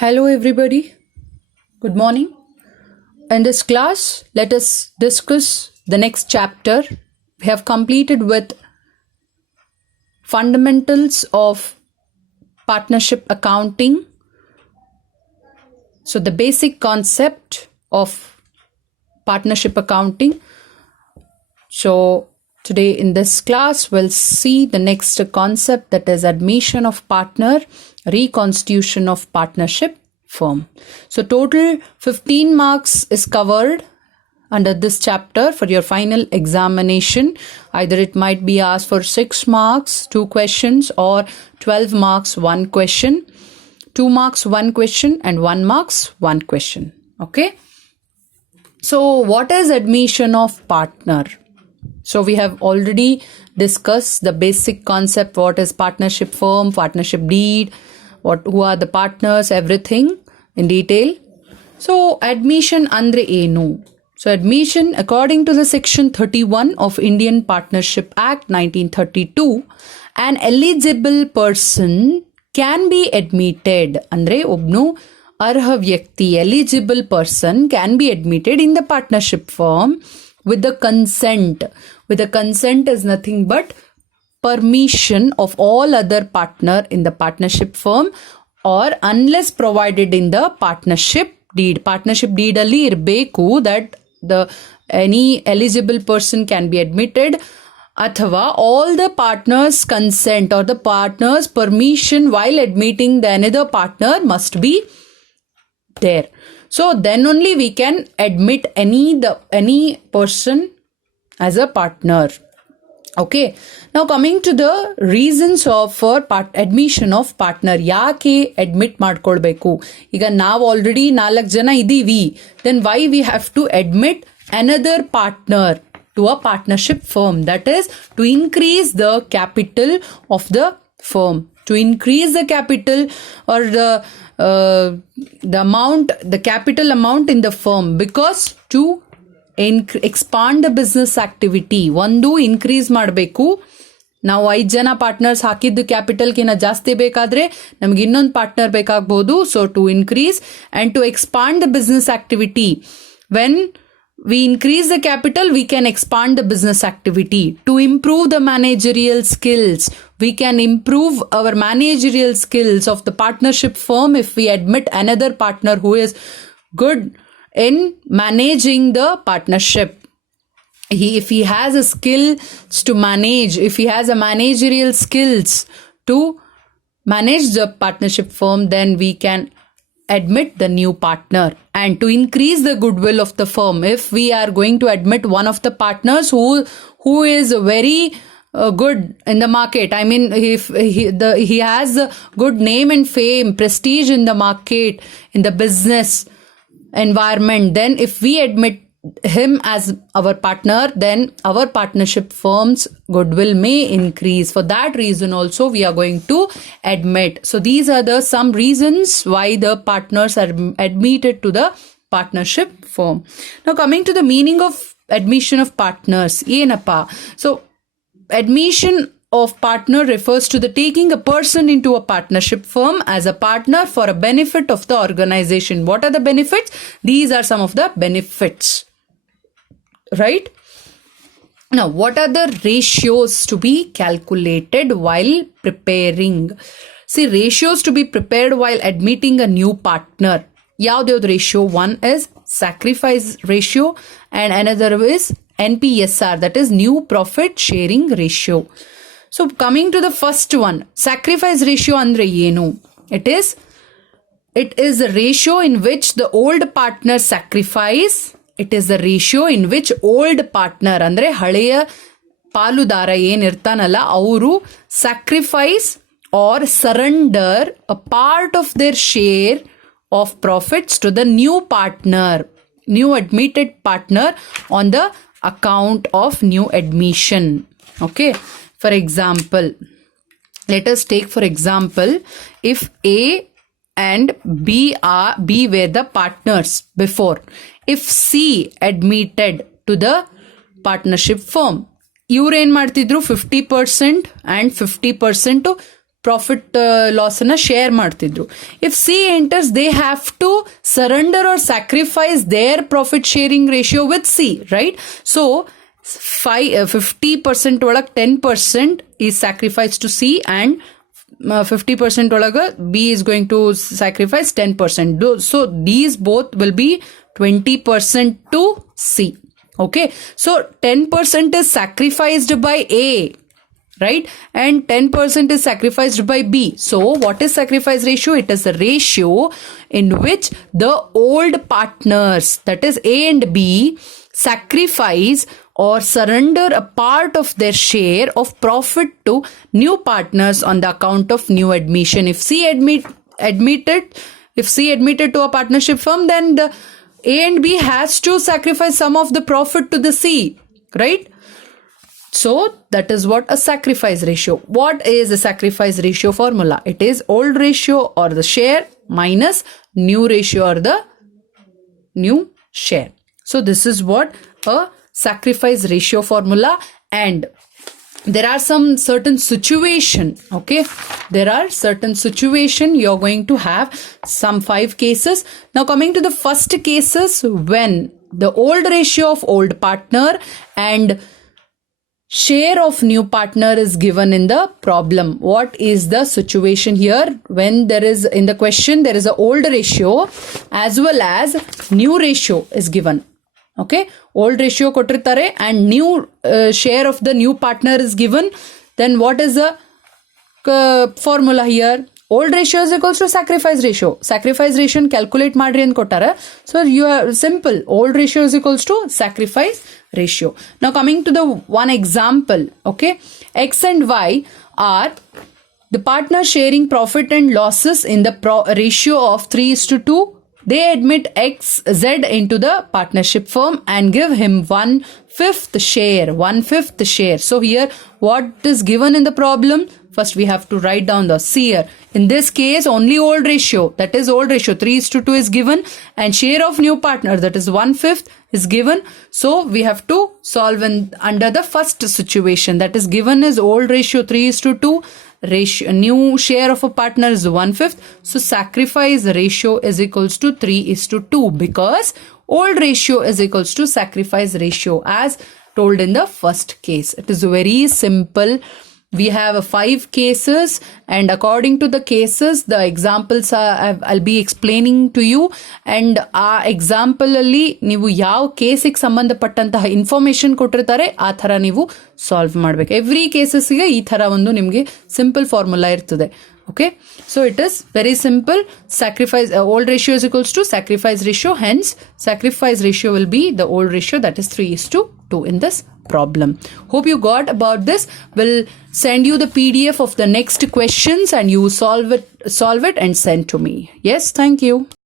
Hello, everybody. Good morning. In this class, let us discuss the next chapter. We have completed with fundamentals of partnership accounting. So, the basic concept of partnership accounting. So, today in this class, we'll see the next concept, that is admission of partner, reconstitution of partnership firm. So total 15 marks is covered under this chapter for your final examination. Either it might be asked for 6 marks, 2 questions, or 12 marks, 1 question, 2 marks, 1 question, and 1 marks, 1 question. Okay. So what is admission of partner? So we have already discussed the basic concept, what is partnership firm, partnership deed, who are the partners, everything in detail. So admission andre enu. So admission, according to the section 31 of Indian Partnership Act 1932, an eligible person can be admitted. Andre obnu arha vyakti, eligible person can be admitted in the partnership firm with the consent. With the consent is nothing but permission of all other partner in the partnership firm, or unless provided in the partnership deed. Partnership deed alli irbeku that the any eligible person can be admitted, athava all the partners consent or the partners permission while admitting the another partner must be there. So then only we can admit any person as a partner. Okay, now coming to the reasons for admission of partner. ಯಾಕೆ admit ಮಾಡ್ಕೊಳ್ಬೇಕು? ಈಗ ನಾವು already 4 ಜನ ಇದ್ದೀವಿ, then why we have to admit another partner to a partnership firm? That is to increase the capital of the firm. To increase the capital or the amount, the capital amount in the firm, because to expand the business activity. ಒಂದು increase ಮಾಡಬೇಕು. ನಾವು 5 ಜನ partners ಹಾಕಿದ್ದು ಕ್ಯಾಪಿಟಲ್ಗಿನ ಜಾಸ್ತಿ ಬೇಕಾದ್ರೆ ನಮ್ಗೆ ಇನ್ನೊಂದು partner ಬೇಕಾಗಬಹುದು. So to increase and to expand the business activity. When we increase the capital, we can expand the business activity. To improve the managerial skills, we can improve our managerial skills of the partnership firm if we admit another partner who is good in managing the partnership. If he has a skills to manage, if he has a managerial skills to manage the partnership firm, then we can admit the new partner. And to increase the goodwill of the firm, if we are going to admit one of the partners who is very good in the market, I mean if he has a good name and fame, prestige in the market, in the business environment, then if we admit him as our partner, then our partnership firm's goodwill may increase. For that reason also we are going to admit. So these are the some reasons why the partners are admitted to the partnership firm. Now coming to the meaning of admission of partners, ಏನಪ್ಪ? So admission of partner refers to the taking a person into a partnership firm as a partner for a benefit of the organization. What are the benefits? These are some of the benefits. Right? Now, what are the ratios to be calculated while preparing? See, ratios to be prepared while admitting a new partner. Yav ratio? One is sacrifice ratio and another is NPSR, that is new profit sharing ratio. So coming to the first one, sacrifice ratio andre yenu? It is a ratio in which the old partner sacrifice. It is the ratio in which old partner ಅಂದ್ರೆ ಹಳೆಯ ಪಾಲುದಾರ ಏನಿರ್ತಾನಲ್ಲ ಅವರು sacrifice or surrender a part of their share of profits to the new partner, new admitted partner on the account of new admission. Okay, for example, let us take for example, if A and B were the partners before. If C admitted to the partnership firm, ಇವ್ರು ಏನ್ ಮಾಡ್ತಿದ್ರು 50% and 50% profit loss ಅನ್ನ share ಮಾಡ್ತಿದ್ರು. If C enters, they have to surrender or sacrifice their profit sharing ratio with C, right? So 50% ಒಳಗೆ 10% is sacrificed to C and 50% ಒಳಗೆ B is going to sacrifice 10%. So these both will be 20% to C. Okay, so 10% is sacrificed by A, right? And 10% is sacrificed by B. So what is sacrifice ratio? It is the ratio in which the old partners, that is A and B, sacrifice or surrender a part of their share of profit to new partners on the account of new admission. If C admitted to a partnership firm, then the A and B has to sacrifice some of the profit to the C, right? So that is what a sacrifice ratio. What is the sacrifice ratio formula? It is old ratio or the share minus new ratio or the new share. So this is what a sacrifice ratio formula. And there are some certain situation, okay? There are certain situation you're going to have some 5 cases. Now coming to the first cases, when the old ratio of old partner and share of new partner is given in the problem. What is the situation here? When there is, in the question, there is a old ratio as well as new ratio is given. Okay, old ratio kotirtare and new share of the new partner is given. Then what is the formula here? Old ratio is equals to sacrifice ratio. Sacrifice ratio calculate madri and kotare. So you are simple. Old ratio is equals to sacrifice ratio. Now coming to the one example, okay, X and Y are the partners sharing profit and losses in the ratio of 3:2. They admit Z into the partnership firm and give him 1/5 share. 1/5 share. So here, what is given in the problem? First, we have to write down the C here. In this case, only old ratio, that is old ratio 3:2 is given, and share of new partner, that is 1/5 is given. So we have to solve under the first situation, that is given is old ratio 3:2. Ratio, new share of a partner is 1/5. So sacrifice ratio is equals to 3:2 because old ratio is equals to sacrifice ratio as told in the first case. It is very simple. We have 5 cases, and according to the cases, the examples I'll be explaining to you. And ಆ example ಅಲ್ಲಿ ನೀವು ಯಾವ ಕೇಸಿಗೆ ಸಂಬಂಧಪಟ್ಟಂತಹ information ಕೊಟ್ಟಿರ್ತಾರೆ ಆ ಥರ ನೀವು solve ಮಾಡಬೇಕು. ಎವ್ರಿ ಕೇಸಸ್ಗೆ ಈ ಥರ ಒಂದು ನಿಮಗೆ ಸಿಂಪಲ್ ಫಾರ್ಮುಲಾ ಇರ್ತದೆ. Okay, so it is very simple. Sacrifice old ratio is equals to sacrifice ratio. Hence, sacrifice ratio will be the old ratio, that is 3:2 in this problem. Hope you got about this. We'll send you the PDF of the next questions and you solve it and send to me. Yes, thank you.